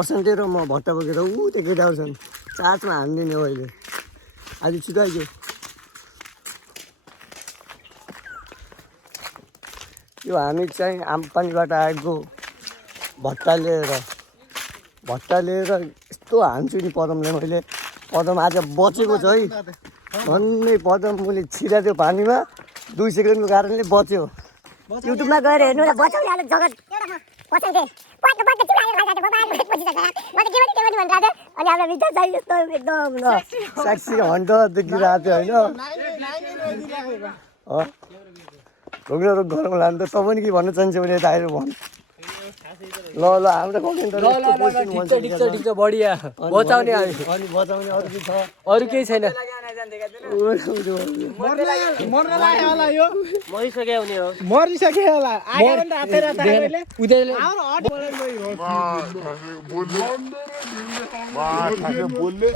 पसन्टे र म भट्टा बोकेर त्यो केटाहरू छन् चार्जमा हानिदिने हो अहिले आज छिटो आइयो यो हामी चाहिँ आमपानीबाट आएको भट्टा लिएर यस्तो हान्छु नि पदमले मैले पदम आज बचेको छ है भन्ने पदम मैले छिरादियो पानीमा 2 सेकेन्डको कारणले बच्यो युट्युबमा गएर हेर्नु न बचाउने हाल जगत बचाउँथे पट्ट पट्ट चुलाएर खाइरहेको बाबा पछि त म त के पनि भनिरहेको अनि हाम्रो भित्र चाहिँ यस्तो एकदम सेक्सी हन्ट देखिरहेको थियो होइन ढोग्रो गरौँ लानु त तपाईँ के भन्न चाहन्छ भने यता आएर भन् ल हाम्रो कमेन्ट ठिक छ बढिया बचाउने अनि बचाउने अरू के छ अरू केही छैन मरिसक्यो होला आयो भने त हातेर तारेले उनीहरूले बोल्ने